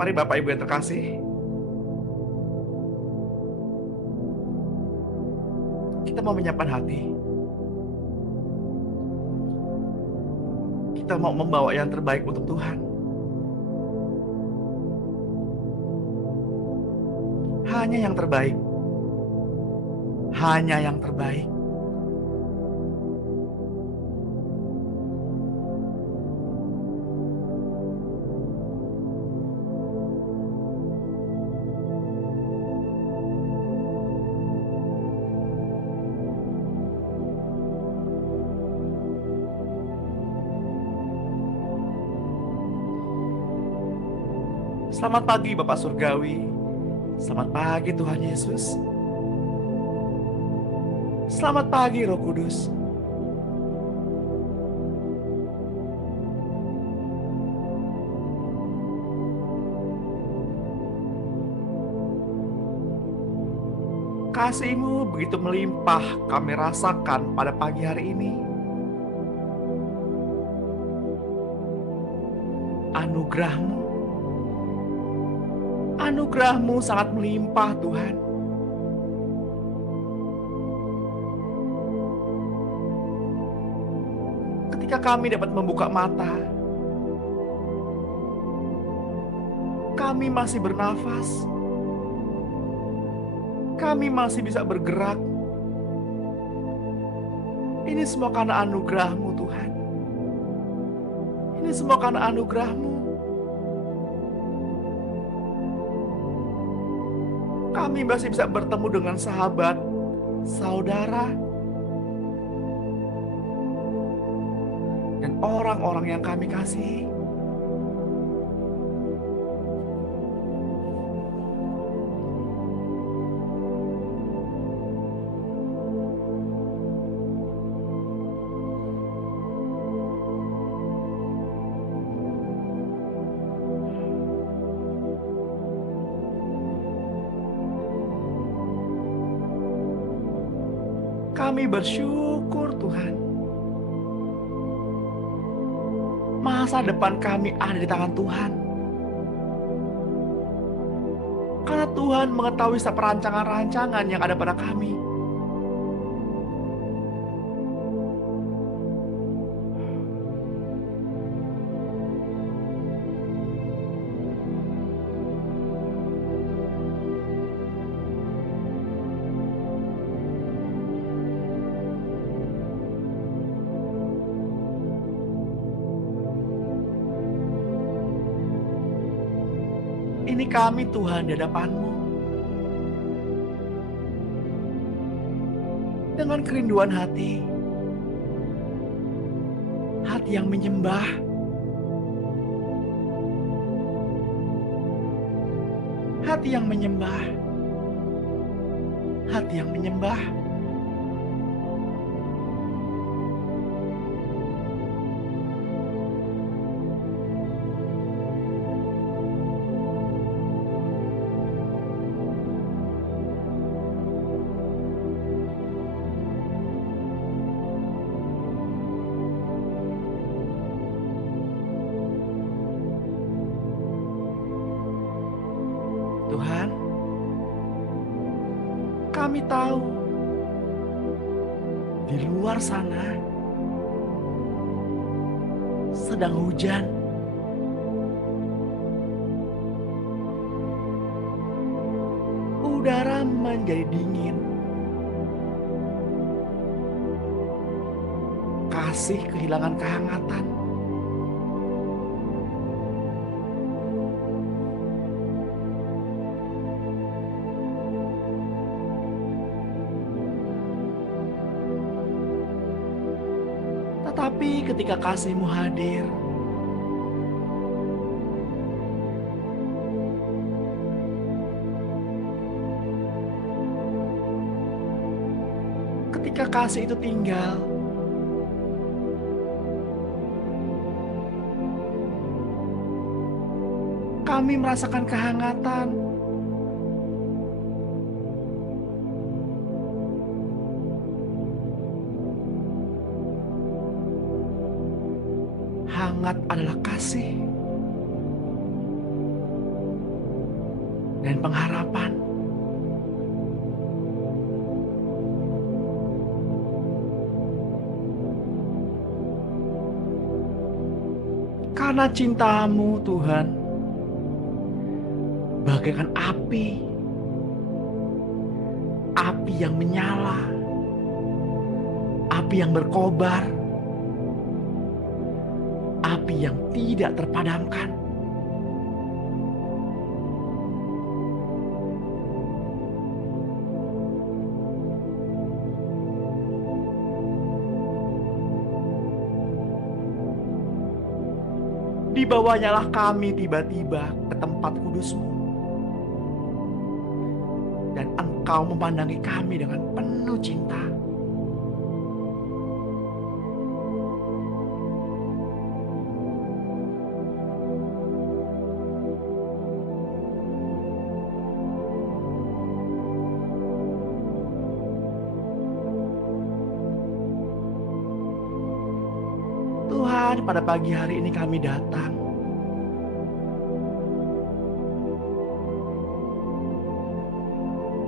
Mari Bapak Ibu yang terkasih, kita mau menyiapkan hati. Kita mau membawa yang terbaik untuk Tuhan. Hanya yang terbaik. Hanya yang terbaik. Selamat pagi Bapak Surgawi. Selamat pagi Tuhan Yesus. Selamat pagi Roh Kudus. Kasih-Mu begitu melimpah kami rasakan pada pagi hari ini. Anugerah-Mu, anugerah-Mu sangat melimpah Tuhan. Ketika kami dapat membuka mata, kami masih bernafas, kami masih bisa bergerak. Ini semua karena anugerah-Mu Tuhan. Ini semua karena anugerah-Mu. Kami masih bisa bertemu dengan sahabat, saudara, dan orang-orang yang kami kasihi. Kami bersyukur Tuhan. Masa depan kami ada di tangan Tuhan. Karena Tuhan mengetahui setiap rancangan-rancangan yang ada pada kami. Ini kami Tuhan di hadapan-Mu. Dengan kerinduan hati. Hati yang menyembah. Hati yang menyembah. Hati yang menyembah. Tuhan, kami tahu di luar sana sedang hujan. Udara menjadi dingin. Kasih kehilangan kehangatan. Tetapi ketika kasih-Mu hadir, ketika kasih itu tinggal, kami merasakan kehangatan. Hangat adalah kasih. dan pengharapan. Karena cinta-Mu Tuhan, bagaikan api, api yang menyala, api yang berkobar, api yang tidak terpadamkan. Dibawanyalah kami tiba-tiba ke tempat kudus-Mu, dan Engkau memandangi kami dengan penuh cinta. Tuhan, pada pagi hari ini kami datang.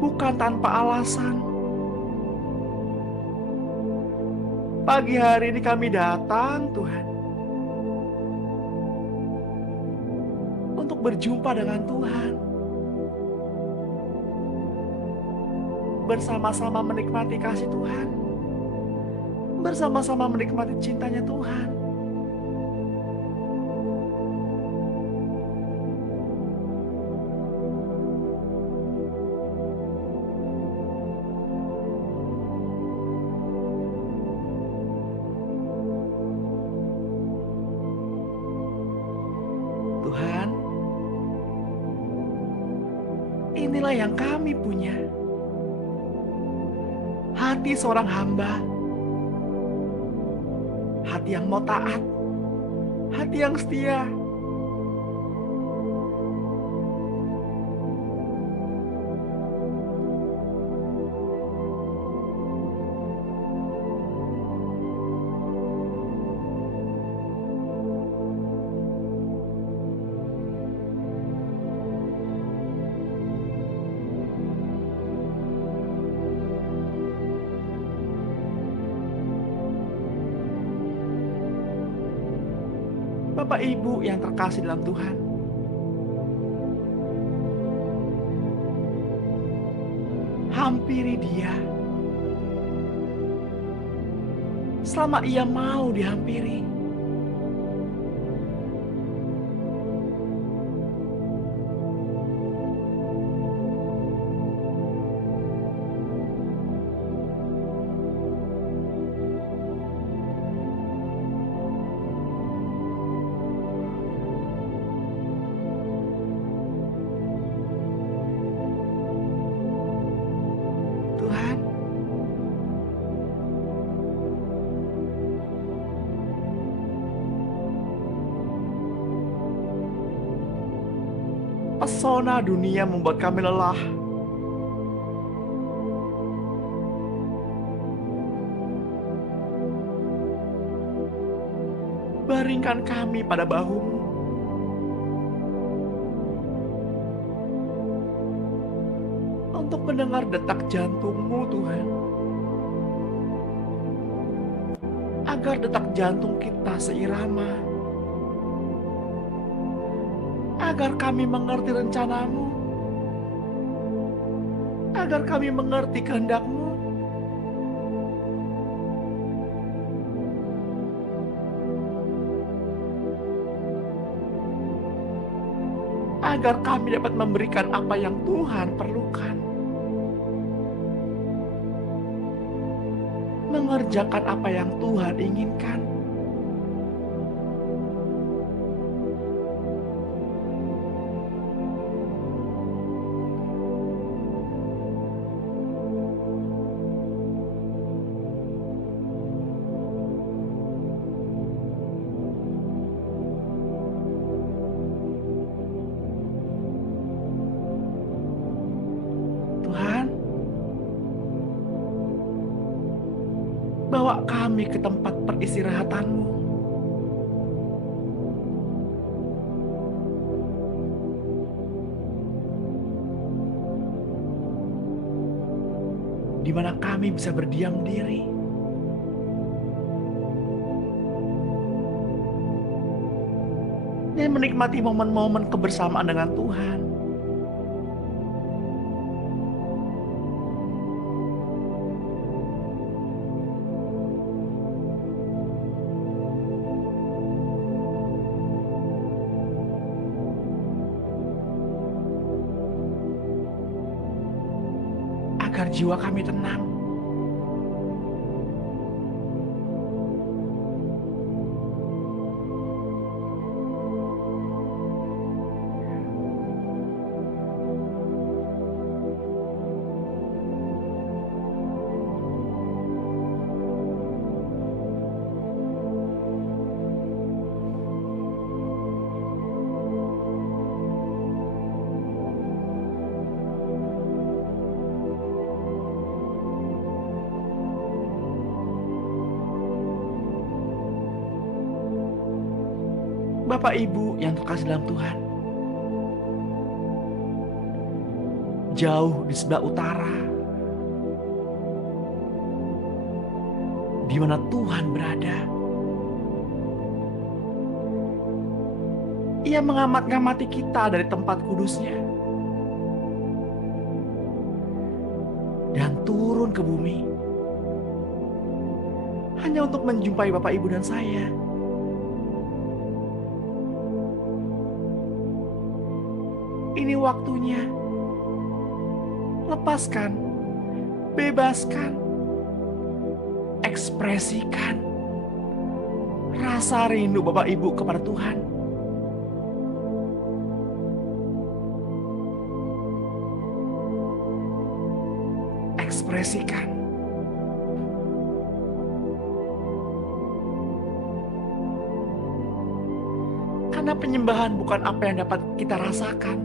Bukan tanpa alasan. Pagi hari ini kami datang, Tuhan, untuk berjumpa dengan Tuhan. Bersama-sama menikmati kasih Tuhan. Bersama-sama menikmati cintanya Tuhan. Tuhan, inilah yang kami punya. Hati seorang hamba, hati yang mau taat, hati yang setia. Bapak Ibu yang terkasih dalam Tuhan, hampiri Dia selama Ia mau dihampiri. Tuhan, pesona dunia membuat kami lelah. Baringkan kami pada bahu-Mu. Untuk mendengar detak jantung-Mu, Tuhan. Agar detak jantung kita seirama. Agar kami mengerti rencana-Mu. Agar kami mengerti kehendak-Mu. Agar kami dapat memberikan apa yang Tuhan perlukan. Mengerjakan apa yang Tuhan inginkan. Tuhan, bawa kami ke tempat peristirahatan-Mu. di mana kami bisa berdiam diri dan menikmati momen-momen kebersamaan dengan Tuhan. Agar jiwa kami tenang. Bapak Ibu yang terkasih dalam Tuhan, jauh di sebelah utara, di mana Tuhan berada, Ia mengamat-ngamati kita dari tempat kudusnya dan turun ke bumi hanya untuk menjumpai Bapak Ibu dan saya. Ini waktunya. Lepaskan, bebaskan, ekspresikan rasa rindu Bapak Ibu kepada Tuhan. Ekspresikan. Karena penyembahan bukan apa yang dapat kita rasakan,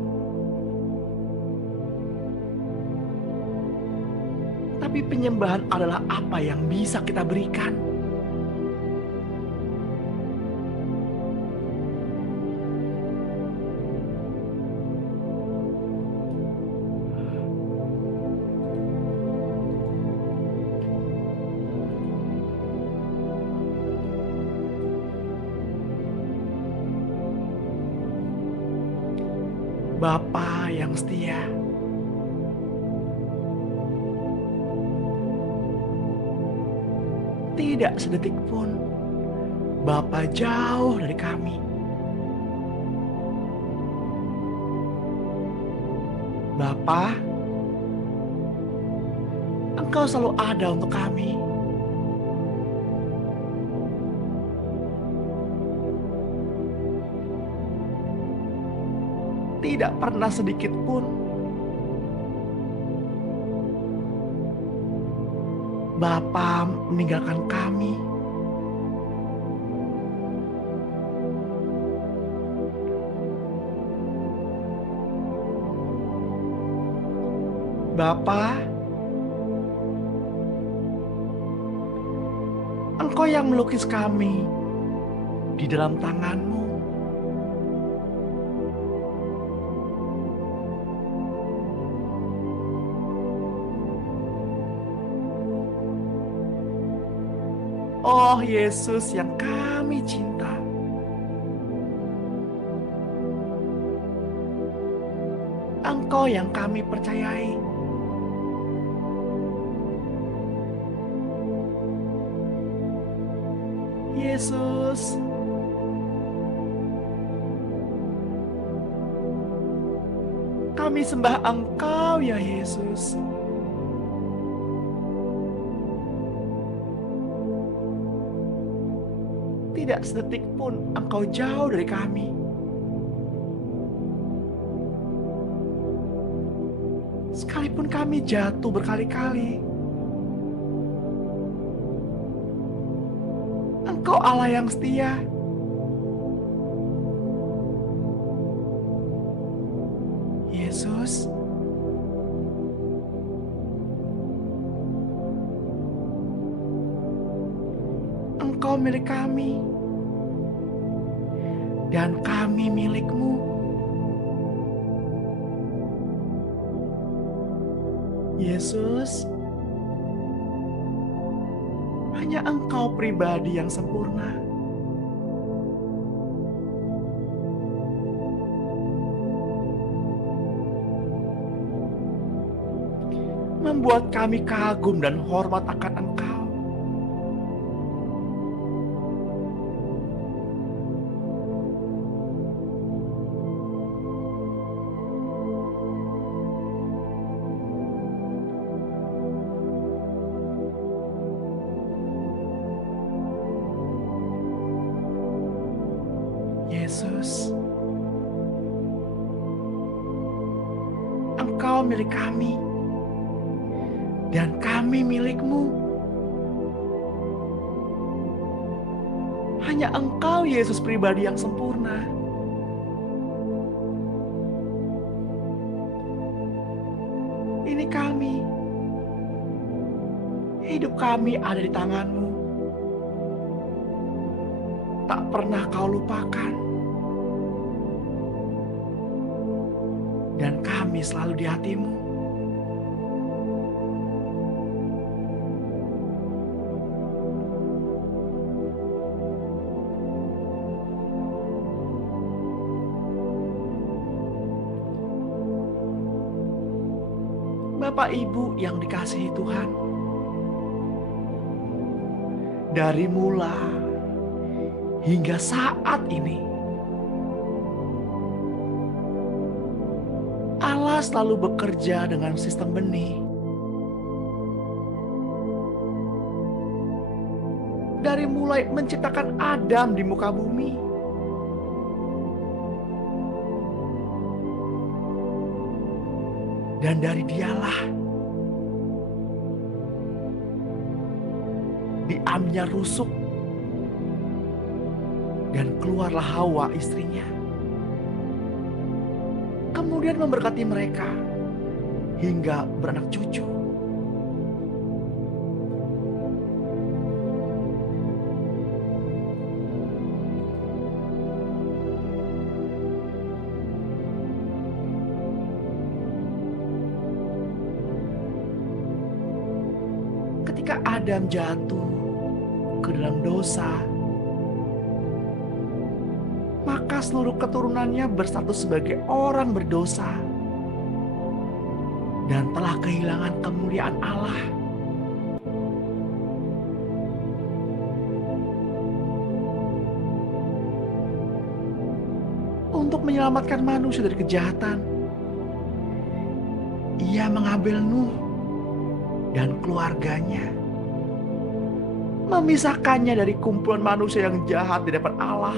tapi penyembahan adalah apa yang bisa kita berikan. Bapa yang setia, tidak sedetik pun Bapa jauh dari kami. Bapa, Engkau selalu ada untuk kami. Tidak pernah sedikit pun Bapa meninggalkan kami. Bapa, Engkau yang melukis kami di dalam tangan-Mu. Oh Yesus yang kami cinta, Engkau yang kami percayai. Yesus, kami sembah Engkau ya Yesus. Tidak sedetik pun Engkau jauh dari kami. Sekalipun kami jatuh berkali-kali, Engkau Allah yang setia. Yesus, Engkau milik kami, dan kami milik-Mu. Yesus, Hanya Engkau pribadi yang sempurna. Membuat kami kagum dan hormat akan Engkau. Yesus, Engkau milik kami, dan kami milik-Mu. Hanya Engkau, Yesus, pribadi yang sempurna. Ini kami. Hidup kami ada di tangan-Mu. Tak pernah Kau lupakan. Dan kami selalu di hati-Mu. Bapak Ibu yang dikasihi Tuhan, dari mula hingga saat ini, Allah selalu bekerja dengan sistem benih. Dari mulai menciptakan Adam di muka bumi, dan dari Dialah diamnya rusuk dan keluarlah Hawa istrinya. Kemudian memberkati mereka hingga beranak cucu. Ketika Adam jatuh ke dalam dosa, maka seluruh keturunannya berstatus sebagai orang berdosa dan telah kehilangan kemuliaan Allah. Untuk menyelamatkan manusia dari kejahatan, Ia mengambil Nuh dan keluarganya, memisahkannya dari kumpulan manusia yang jahat di depan Allah.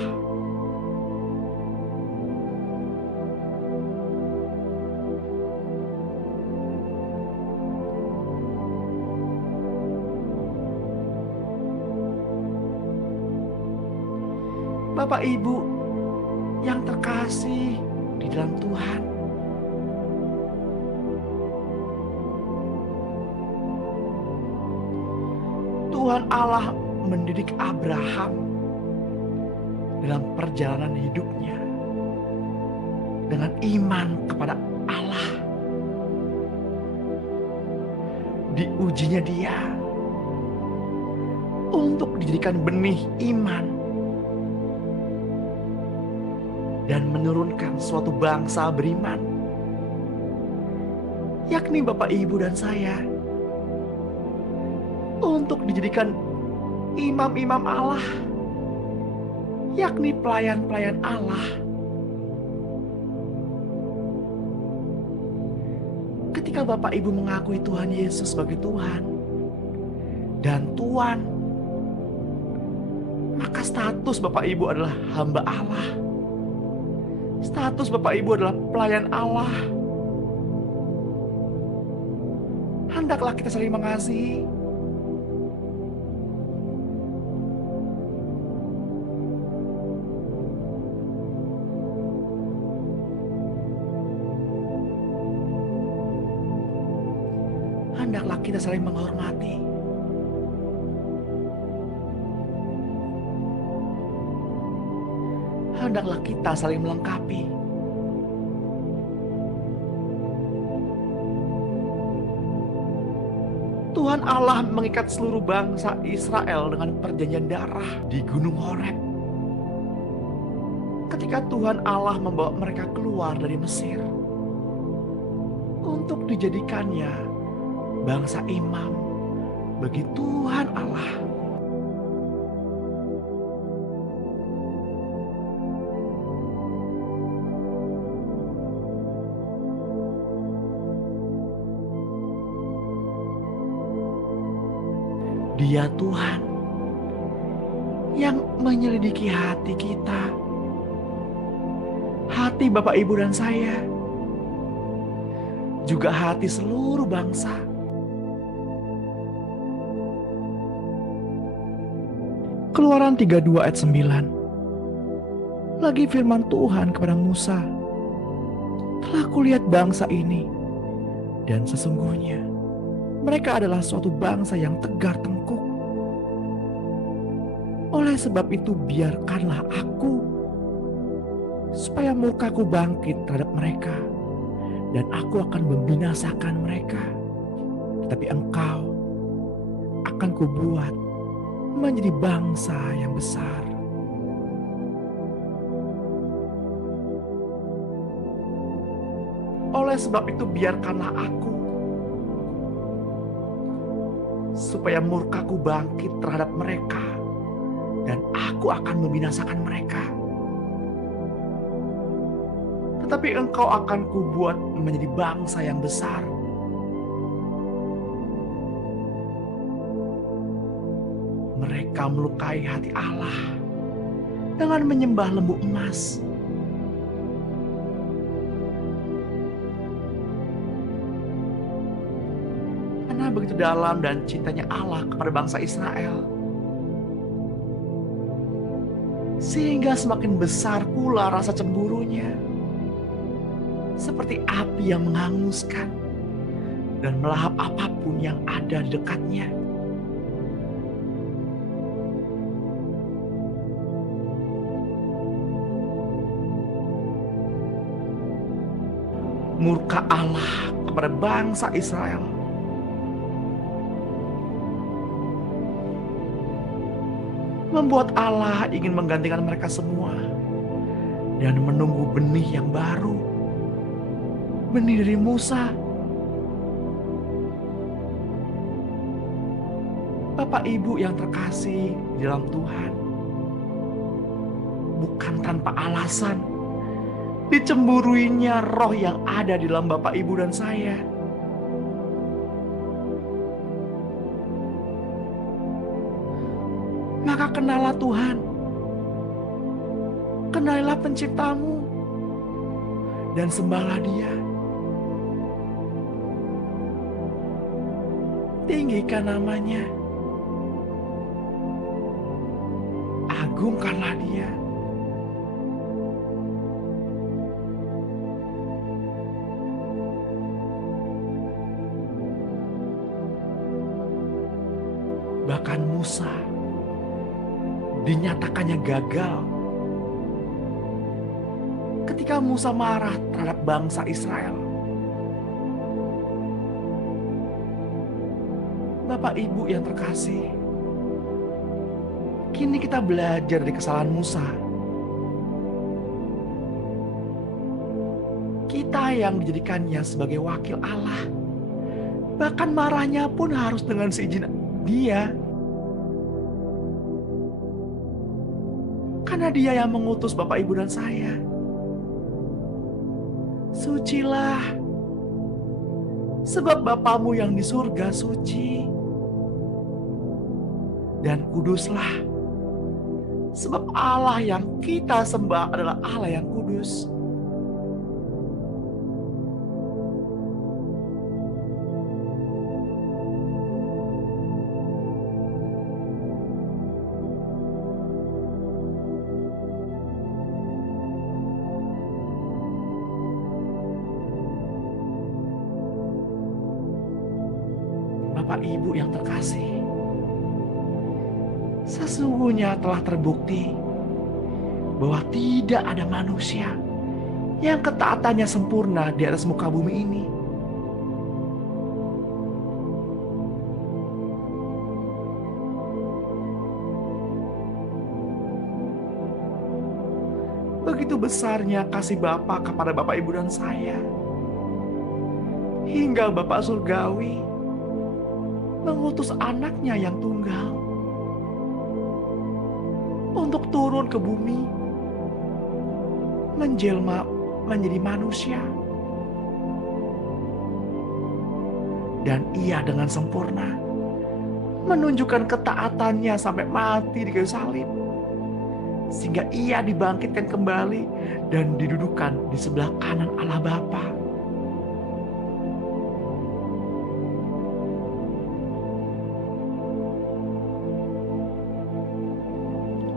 Bapak Ibu yang terkasih di dalam Tuhan, Tuhan Allah mendidik Abraham dalam perjalanan hidupnya dengan iman kepada Allah. Diujinya dia untuk dijadikan benih iman dan menurunkan suatu bangsa beriman, yakni Bapak, Ibu, dan saya, untuk dijadikan imam-imam Allah, yakni pelayan-pelayan Allah. Ketika Bapak Ibu mengakui Tuhan Yesus sebagai Tuhan dan Tuhan, maka status Bapak Ibu adalah hamba Allah. Status Bapak Ibu adalah pelayan Allah. Hendaklah kita saling mengasihi. Hendaklah kita saling menghormati. Hendaklah kita saling melengkapi. Tuhan Allah mengikat seluruh bangsa Israel dengan perjanjian darah di Gunung Horeb. Ketika Tuhan Allah membawa mereka keluar dari Mesir untuk dijadikannya bangsa imam bagi Tuhan Allah. Dia Tuhan yang menyelidiki hati kita, hati Bapak, Ibu, dan saya, juga hati seluruh bangsa. Keluaran 32 ayat 9. Lagi firman Tuhan kepada Musa, telah kulihat bangsa ini, dan sesungguhnya mereka adalah suatu bangsa yang tegar tengkuk. Oleh sebab itu biarkanlah aku, supaya murkaku bangkit terhadap mereka, dan aku akan membinasakan mereka. Tetapi engkau akan kubuat menjadi bangsa yang besar. Oleh sebab itu biarkanlah aku, supaya murkaku bangkit terhadap mereka, dan aku akan membinasakan mereka. Tetapi engkau akan kubuat menjadi bangsa yang besar. Mereka melukai hati Allah dengan menyembah lembu emas. Karena begitu dalam dan cintanya Allah kepada bangsa Israel, sehingga semakin besar pula rasa cemburunya, seperti api yang menghanguskan dan melahap apapun yang ada di dekatnya. Murka Allah kepada bangsa Israel membuat Allah ingin menggantikan mereka semua dan menunggu benih yang baru, benih dari Musa. Bapak Ibu yang terkasih di dalam Tuhan, bukan tanpa alasan dicemburuinya roh yang ada di dalam Bapak, Ibu, dan saya. Maka kenallah Tuhan, kenalilah penciptamu, dan sembahlah Dia. Tinggikan namanya, agungkanlah Dia. Bahkan Musa dinyatakannya gagal ketika Musa marah terhadap bangsa Israel. Bapak Ibu yang terkasih, kini kita belajar dari kesalahan Musa. Kita yang dijadikannya sebagai wakil Allah, bahkan marahnya pun harus dengan seizin Dia. Karena Dia yang mengutus Bapak, Ibu, dan saya. Sucilah, sebab Bapamu yang di surga suci. Dan kuduslah, sebab Allah yang kita sembah adalah Allah yang kudus. Bapak Ibu yang terkasih, sesungguhnya telah terbukti bahwa tidak ada manusia yang ketaatannya sempurna di atas muka bumi ini. Begitu besarnya kasih Bapa kepada Bapak Ibu dan saya, hingga Bapa Surgawi mengutus anaknya yang tunggal untuk turun ke bumi, menjelma menjadi manusia. Dan ia dengan sempurna menunjukkan ketaatannya sampai mati di kayu salib, sehingga ia dibangkitkan kembali dan didudukan di sebelah kanan Allah Bapa.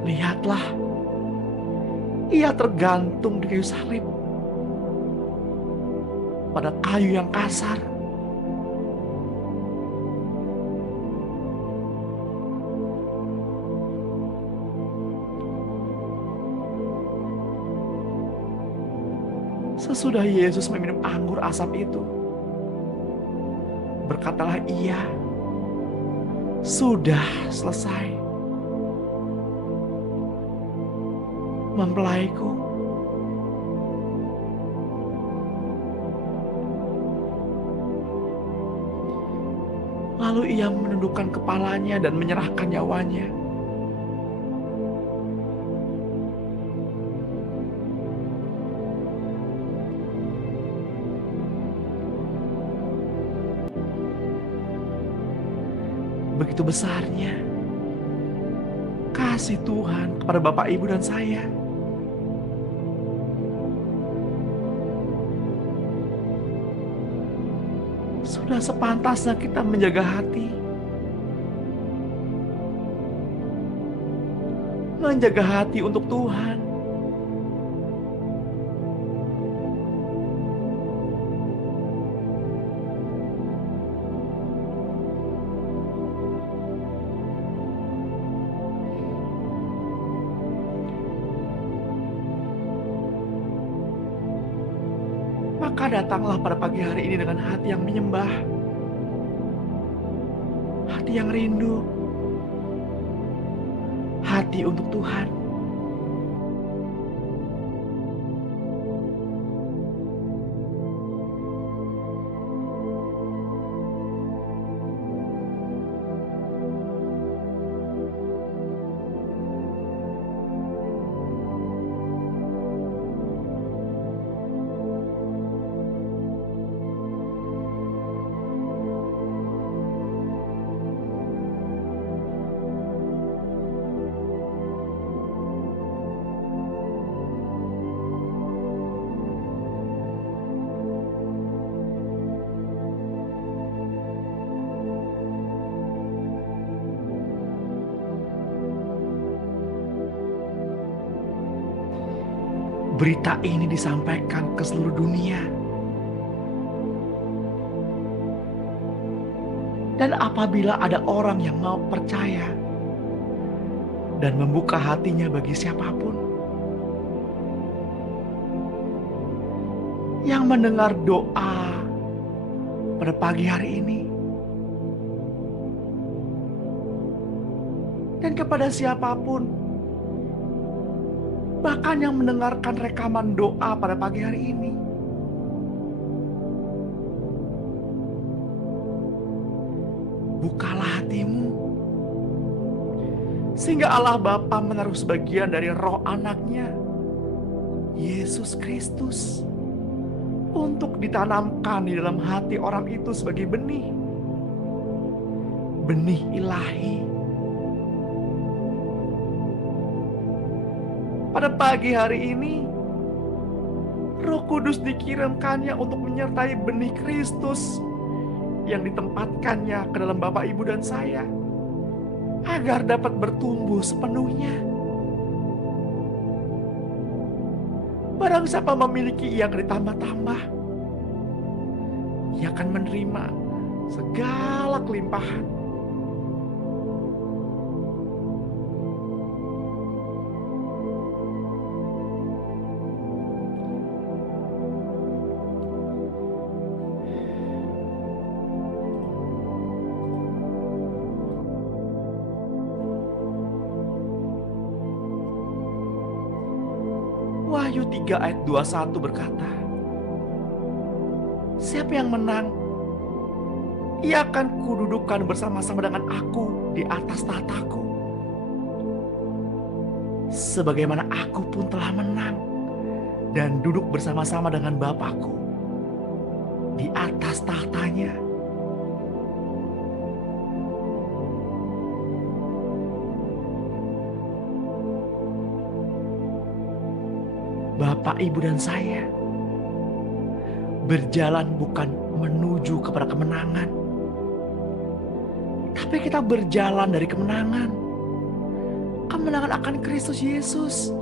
Lihatlah, ia tergantung di kayu salib, pada kayu yang kasar. Sesudah Yesus meminum anggur asam itu, berkatalah ia, "Sudah selesai." Mempelaiku, lalu ia menundukkan kepalanya dan menyerahkan nyawanya. Begitu besarnya kasih Tuhan kepada Bapak, Ibu, dan saya. Sudah sepantasnya kita menjaga hati, menjaga hati untuk Tuhan. Maka datanglah pada pagi hari ini dengan hati yang menyembah, hati yang rindu, hati untuk Tuhan. Berita ini disampaikan ke seluruh dunia. Dan apabila ada orang yang mau percaya dan membuka hatinya bagi siapapun yang mendengar doa pada pagi hari ini, dan kepada siapapun bahkan yang mendengarkan rekaman doa pada pagi hari ini, bukalah hatimu, sehingga Allah Bapa menaruh sebagian dari roh anaknya, Yesus Kristus, untuk ditanamkan di dalam hati orang itu sebagai benih, benih ilahi. Pada pagi hari ini, Roh Kudus dikirimkannya untuk menyertai benih Kristus yang ditempatkannya ke dalam Bapak, Ibu, dan saya, agar dapat bertumbuh sepenuhnya. Barang siapa memiliki yang ditambah-tambah, ia akan menerima segala kelimpahan. 3 ayat 21 berkata, siapa yang menang, ia akan kududukkan bersama-sama dengan aku di atas tahtaku. Sebagaimana aku pun telah menang dan duduk bersama-sama dengan Bapakku di atas tahtanya. Bapak, Ibu, dan saya berjalan bukan menuju kepada kemenangan, tapi kita berjalan dari kemenangan. Kemenangan akan Kristus Yesus.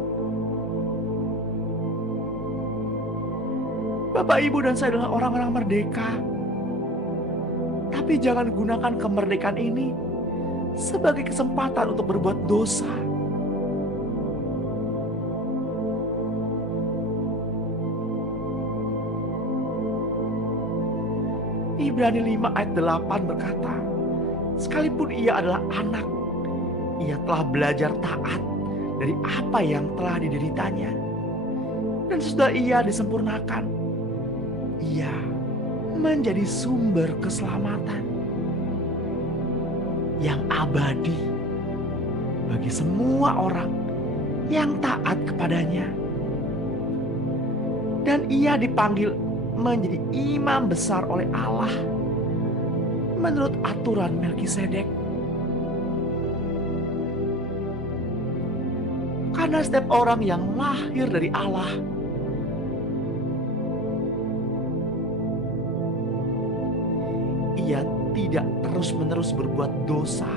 Bapak, Ibu, dan saya adalah orang-orang merdeka. Tapi jangan gunakan kemerdekaan ini sebagai kesempatan untuk berbuat dosa. Ibrani 5 ayat 8 berkata, sekalipun ia adalah anak, ia telah belajar taat dari apa yang telah dideritanya. Dan sesudah ia disempurnakan, ia menjadi sumber keselamatan yang abadi bagi semua orang yang taat kepadanya. Dan ia dipanggil menjadi imam besar oleh Allah menurut aturan Melkisedek. Karena setiap orang yang lahir dari Allah ia tidak terus-menerus berbuat dosa.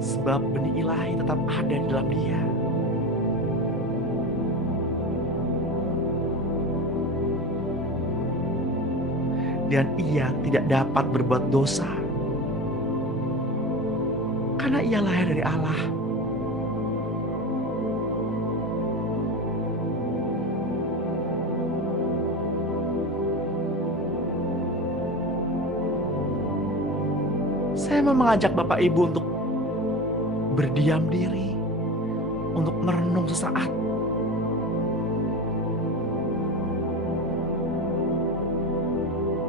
Sebab benih ilahi tetap ada di dalam dia. Dan ia tidak dapat berbuat dosa karena ia lahir dari Allah. Saya mau mengajak Bapak Ibu untuk berdiam diri, untuk merenung sesaat.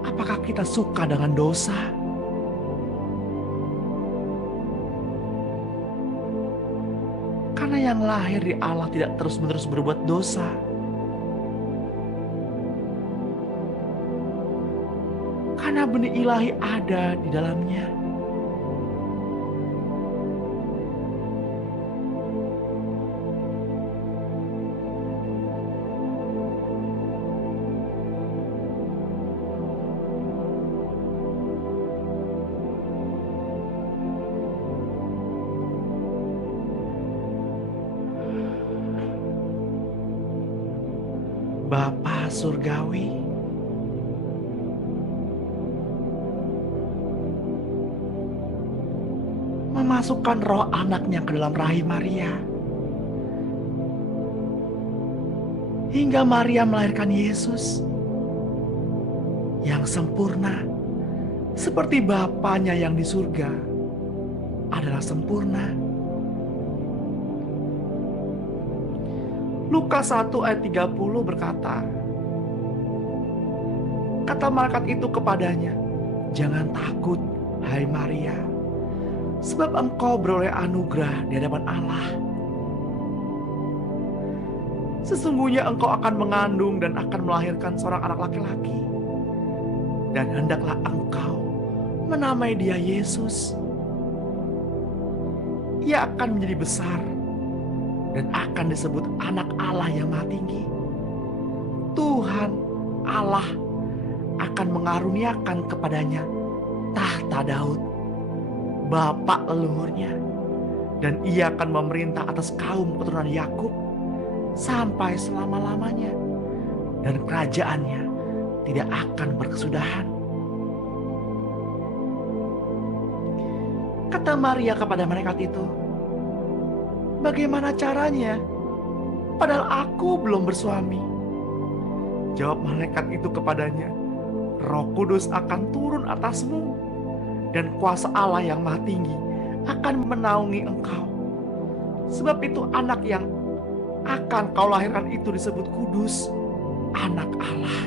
Apakah kita suka dengan dosa? Karena yang lahir di Allah tidak terus-menerus berbuat dosa. Karena benih ilahi ada di dalamnya. Bapa Surgawi, memasukkan roh anaknya ke dalam rahim Maria, hingga Maria melahirkan Yesus yang sempurna, seperti Bapanya yang di surga adalah sempurna. Lukas 1 ayat 30 berkata, kata malaikat itu kepadanya, jangan takut, hai Maria, sebab engkau beroleh anugerah di hadapan Allah. Sesungguhnya engkau akan mengandung dan akan melahirkan seorang anak laki-laki, dan hendaklah engkau menamai dia Yesus. Ia akan menjadi besar dan akan disebut anak Allah yang Maha Tinggi. Tuhan Allah akan mengaruniakan kepadanya tahta Daud, bapa leluhurnya, dan ia akan memerintah atas kaum keturunan Yakub sampai selama-lamanya, dan kerajaannya tidak akan berkesudahan. Kata Maria kepada malaikat itu, bagaimana caranya? Padahal aku belum bersuami. Jawab malaikat itu kepadanya, Roh Kudus akan turun atasmu, dan kuasa Allah yang Maha Tinggi akan menaungi engkau. Sebab itu anak yang akan kau lahirkan itu disebut kudus, anak Allah.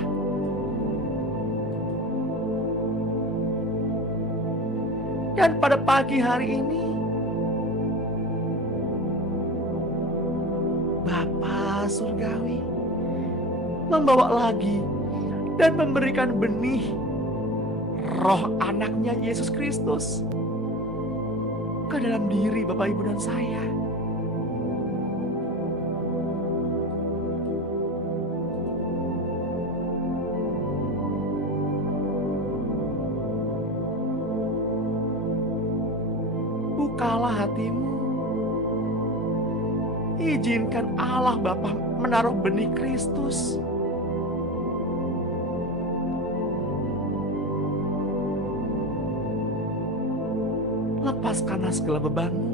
Dan pada pagi hari ini, Bapa Surgawi membawa lagi dan memberikan benih roh anaknya Yesus Kristus ke dalam diri Bapak, Ibu, dan saya. Bukalah hatimu. Izinkan Allah Bapa menaruh benih Kristus. Lepaskanlah segala bebanmu.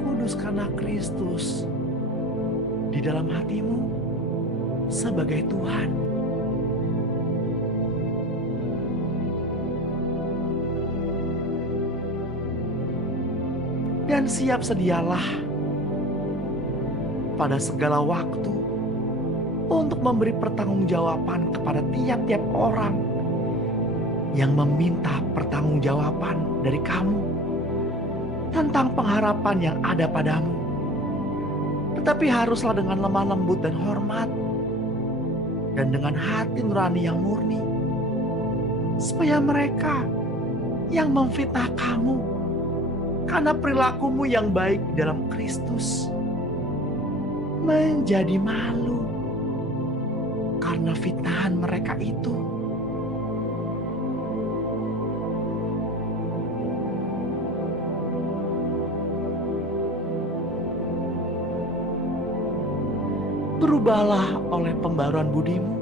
Kuduskanlah Kristus di dalam hatimu sebagai Tuhan. Dan siap sedialah pada segala waktu untuk memberi pertanggungjawaban kepada tiap-tiap orang yang meminta pertanggungjawaban dari kamu tentang pengharapan yang ada padamu. Tetapi haruslah dengan lemah lembut dan hormat, dan dengan hati nurani yang murni, supaya mereka yang memfitnah kamu karena perilakumu yang baik dalam Kristus menjadi malu karena fitnahan mereka itu. Berubahlah oleh pembaruan budimu.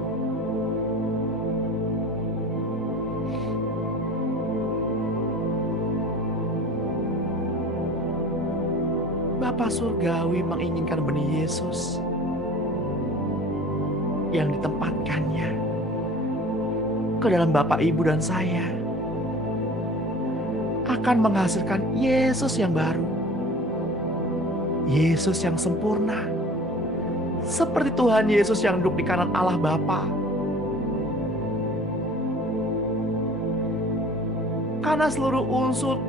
Bapa Surgawi menginginkan benih Yesus yang ditempatkannya ke dalam Bapak, Ibu, dan saya akan menghasilkan Yesus yang baru, Yesus yang sempurna, seperti Tuhan Yesus yang duduk di kanan Allah Bapa. Karena seluruh unsur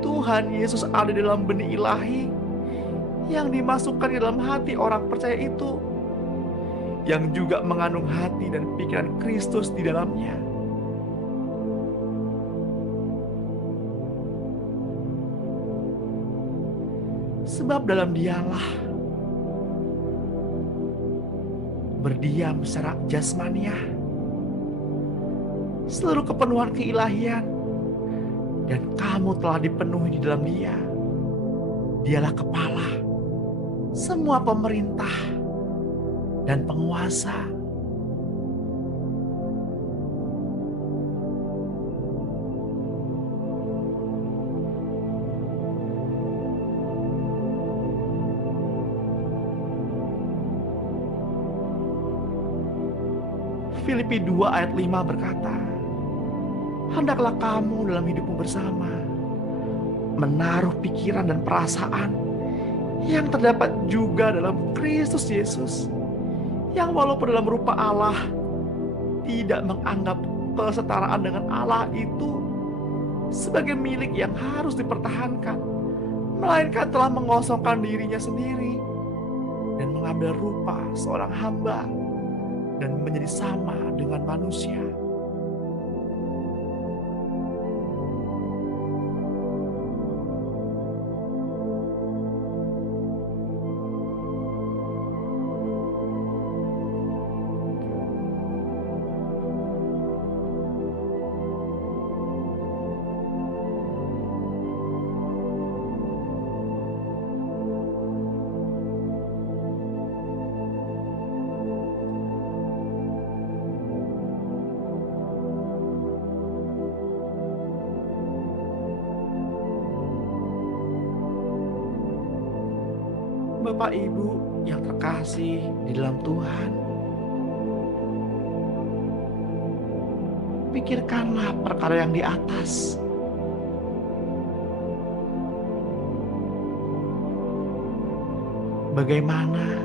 Tuhan Yesus ada di dalam benih ilahi yang dimasukkan di dalam hati orang percaya itu, yang juga mengandung hati dan pikiran Kristus di dalamnya. Sebab dalam Dialah berdiam secara jasmaniah seluruh kepenuhan keilahian, dan kamu telah dipenuhi di dalam Dia. Dialah kepala semua pemerintah dan penguasa. Filipi 2 ayat 5 berkata, hendaklah kamu dalam hidupmu bersama menaruh pikiran dan perasaan yang terdapat juga dalam Kristus Yesus, yang walaupun dalam rupa Allah tidak menganggap kesetaraan dengan Allah itu sebagai milik yang harus dipertahankan, melainkan telah mengosongkan dirinya sendiri dan mengambil rupa seorang hamba dan menjadi sama dengan manusia. Bapak Ibu yang terkasih di dalam Tuhan, pikirkanlah perkara yang di atas. Bagaimana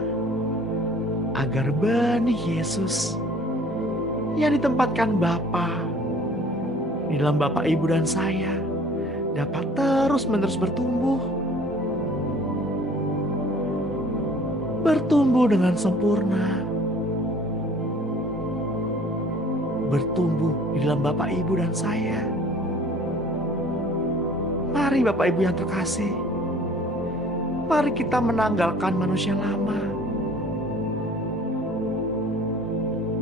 agar benih Yesus yang ditempatkan Bapa di dalam Bapak, Ibu, dan saya dapat terus-menerus bertumbuh dengan sempurna, bertumbuh di dalam Bapak, Ibu, dan saya. Mari Bapak Ibu yang terkasih, mari kita menanggalkan manusia lama.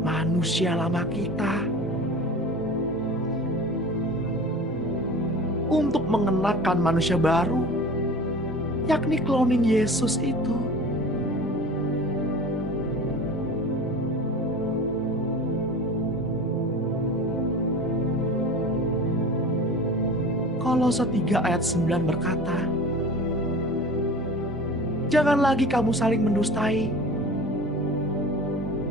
Manusia lama kita untuk mengenakan manusia baru, yakni cloning Yesus itu. Kolose 3 ayat 9 berkata, "Jangan lagi kamu saling mendustai,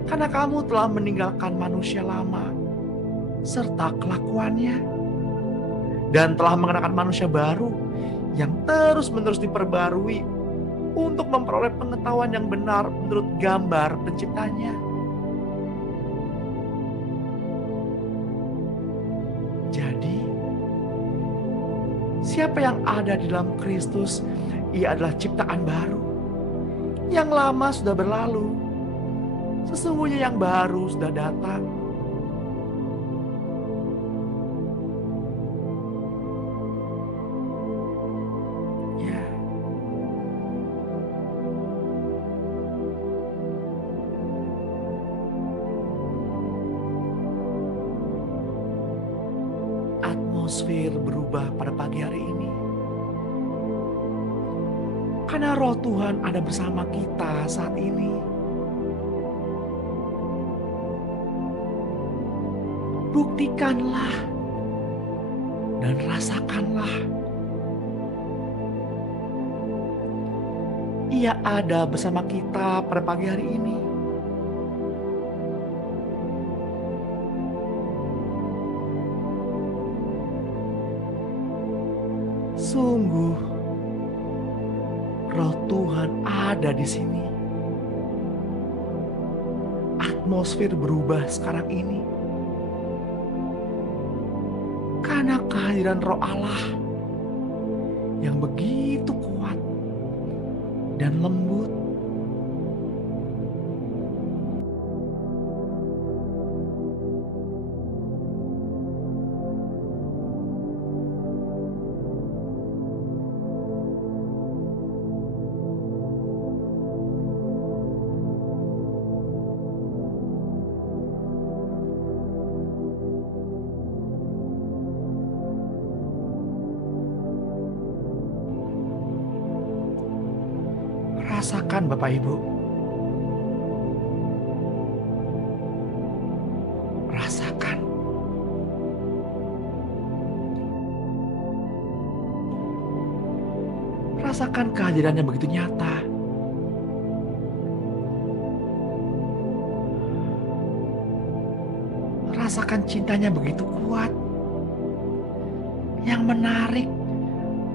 karena kamu telah meninggalkan manusia lama serta kelakuannya, dan telah mengenakan manusia baru yang terus-menerus diperbarui untuk memperoleh pengetahuan yang benar menurut gambar penciptanya." Jadi, siapa yang ada di dalam Kristus, ia adalah ciptaan baru. Yang lama sudah berlalu, sesungguhnya yang baru sudah datang. Ya, atmosfer berubah pada pagi hari ini. Karena Roh Tuhan ada bersama kita saat ini. Buktikanlah dan rasakanlah Ia ada bersama kita pada pagi hari ini. Sungguh, Roh Tuhan ada di sini. Atmosfer berubah sekarang ini karena kehadiran Roh Allah yang begitu kuat dan lembut. Rasakan Bapak Ibu. Rasakan. Rasakan kehadirannya begitu nyata. Rasakan cintanya begitu kuat, yang menarik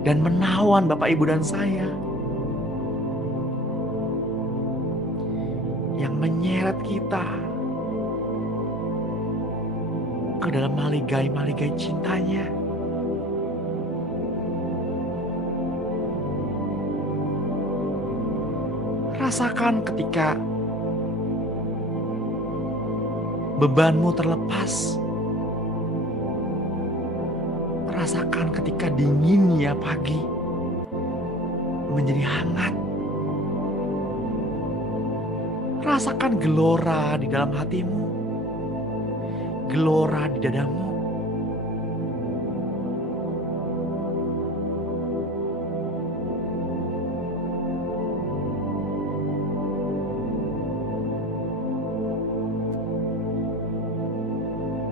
dan menawan Bapak, Ibu, dan saya. Yang menyeret kita ke dalam maligai-maligai cintanya. Rasakan ketika bebanmu terlepas. Rasakan ketika dinginnya pagi menjadi hangat. Rasakan gelora di dalam hatimu, gelora di dadamu.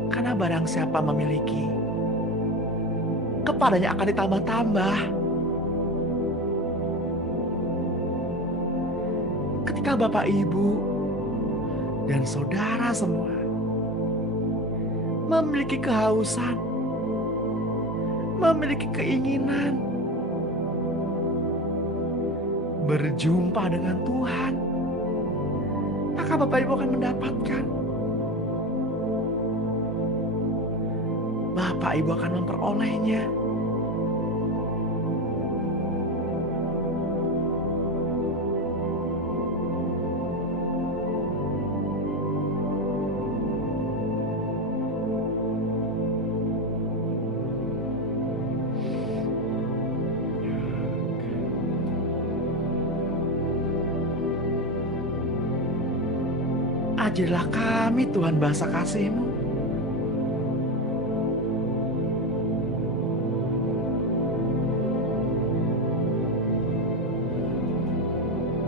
Karena barang siapa memiliki, kepadanya akan ditambah-tambah. ketika Bapak Ibu dan saudara semua memiliki kehausan, memiliki keinginan berjumpa dengan Tuhan, maka Bapak Ibu akan mendapatkan. Bapak Ibu akan memperolehnya. Ajarilah kami Tuhan bahasa kasih-Mu.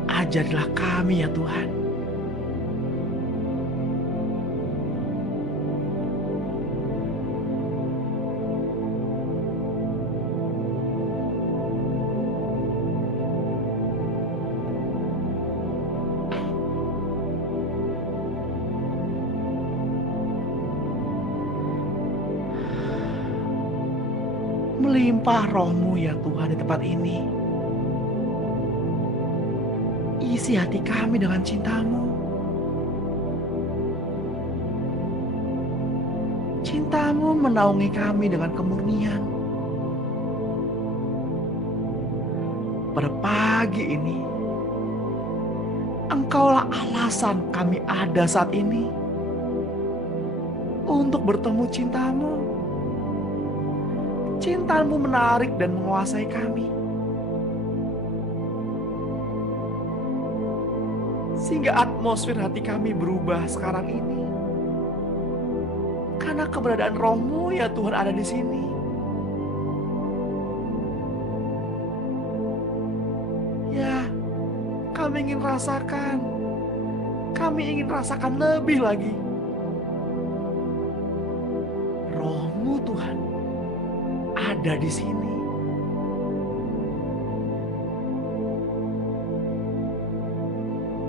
Ajarilah kami ya Tuhan. Melimpah roh-Mu ya Tuhan di tempat ini. Isi hati kami dengan cinta-Mu. Cinta-Mu menaungi kami dengan kemurnian. Pada pagi ini, Engkaulah alasan kami ada saat ini untuk bertemu cinta-Mu. Cinta-Mu menarik dan menguasai kami. Sehingga atmosfer hati kami berubah sekarang ini. Karena keberadaan roh-Mu ya Tuhan ada di sini. Ya, kami ingin rasakan. Kami ingin rasakan lebih lagi. Roh-Mu Tuhan ada di sini.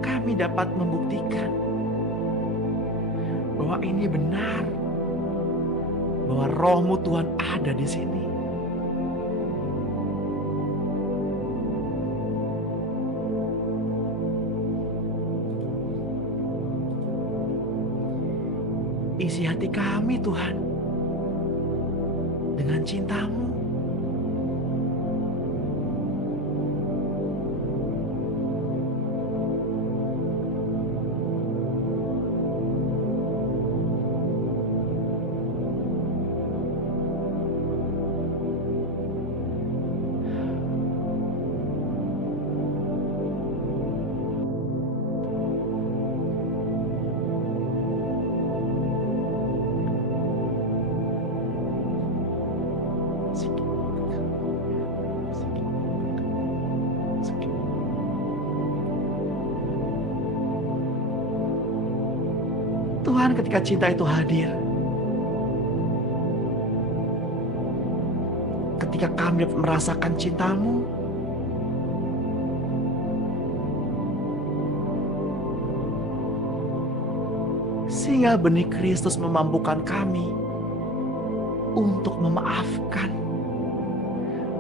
Kami dapat membuktikan bahwa ini benar, bahwa roh-Mu Tuhan ada di sini. Isi hati kami Tuhan dengan cinta-Mu. Tuhan, ketika cinta itu hadir, ketika kami merasakan cinta-Mu, sehingga benih Kristus memampukan kami untuk memaafkan,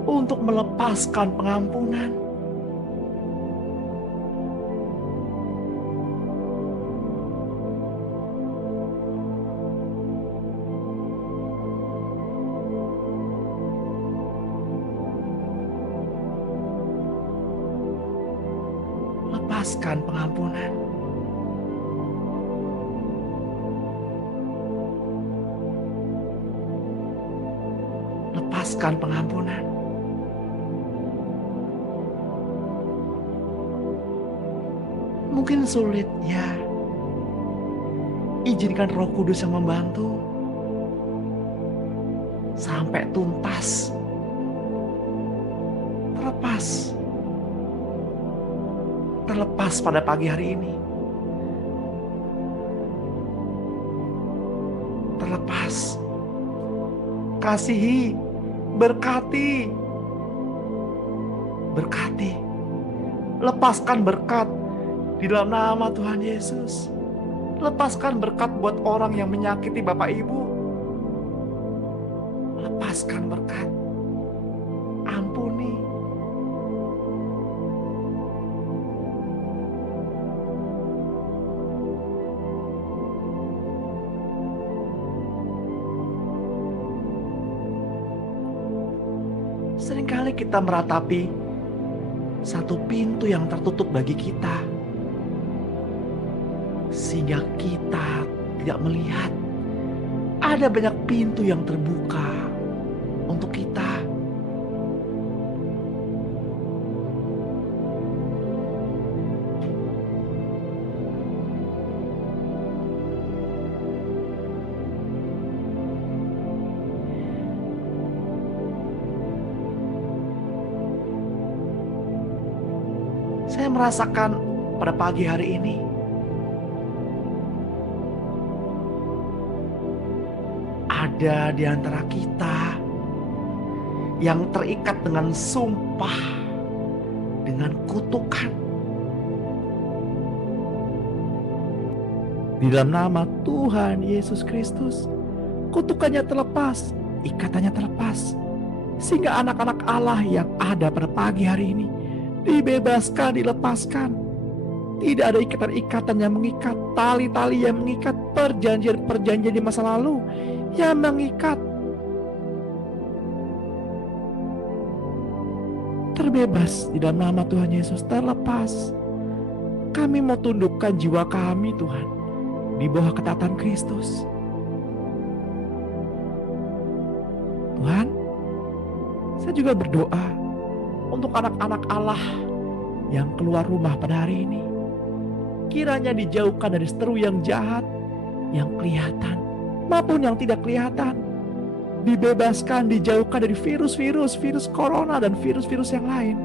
untuk melepaskan pengampunan. Lepaskan pengampunan. Lepaskan pengampunan. Mungkin sulit ya. Izinkan Roh Kudus yang membantu sampai tuntas. Terlepas pada pagi hari ini. Terlepas. Kasihi, berkati. Lepaskan berkat Di dalam nama Tuhan Yesus, lepaskan berkat buat orang yang menyakiti Bapak Ibu. Lepaskan berkat. Ampuni. Seringkali kita meratapi satu pintu yang tertutup bagi kita, sehingga kita tidak melihat ada banyak pintu yang terbuka untuk kita. Saya merasakan pada pagi hari ini ada di antara kita yang terikat dengan sumpah, dengan kutukan. Di dalam nama Tuhan Yesus Kristus, kutukannya terlepas, ikatannya terlepas, sehingga anak-anak Allah yang ada pada pagi hari ini dibebaskan, dilepaskan. Tidak ada ikatan-ikatan yang mengikat, tali-tali yang mengikat, perjanjian-perjanjian di masa lalu yang mengikat. Terbebas di dalam nama Tuhan Yesus, terlepas. Kami mau tundukkan jiwa kami, Tuhan, di bawah ketaatan Kristus. Tuhan, saya juga berdoa untuk anak-anak Allah yang keluar rumah pada hari ini. Kiranya dijauhkan dari seteru yang jahat, yang kelihatan maupun yang tidak kelihatan. Dibebaskan, dijauhkan dari virus corona dan virus-virus yang lain.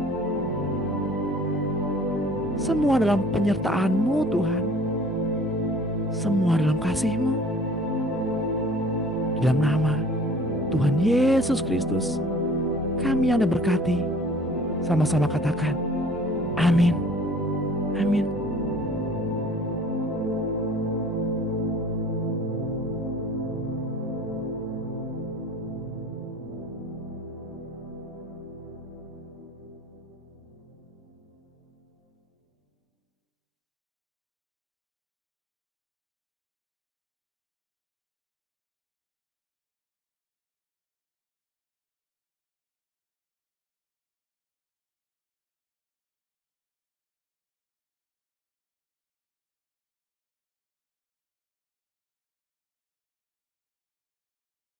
Semua dalam penyertaan-Mu Tuhan. Semua dalam kasih-Mu. Di dalam nama Tuhan Yesus Kristus, kami yang berkati. Sama-sama katakan, amin. Amin.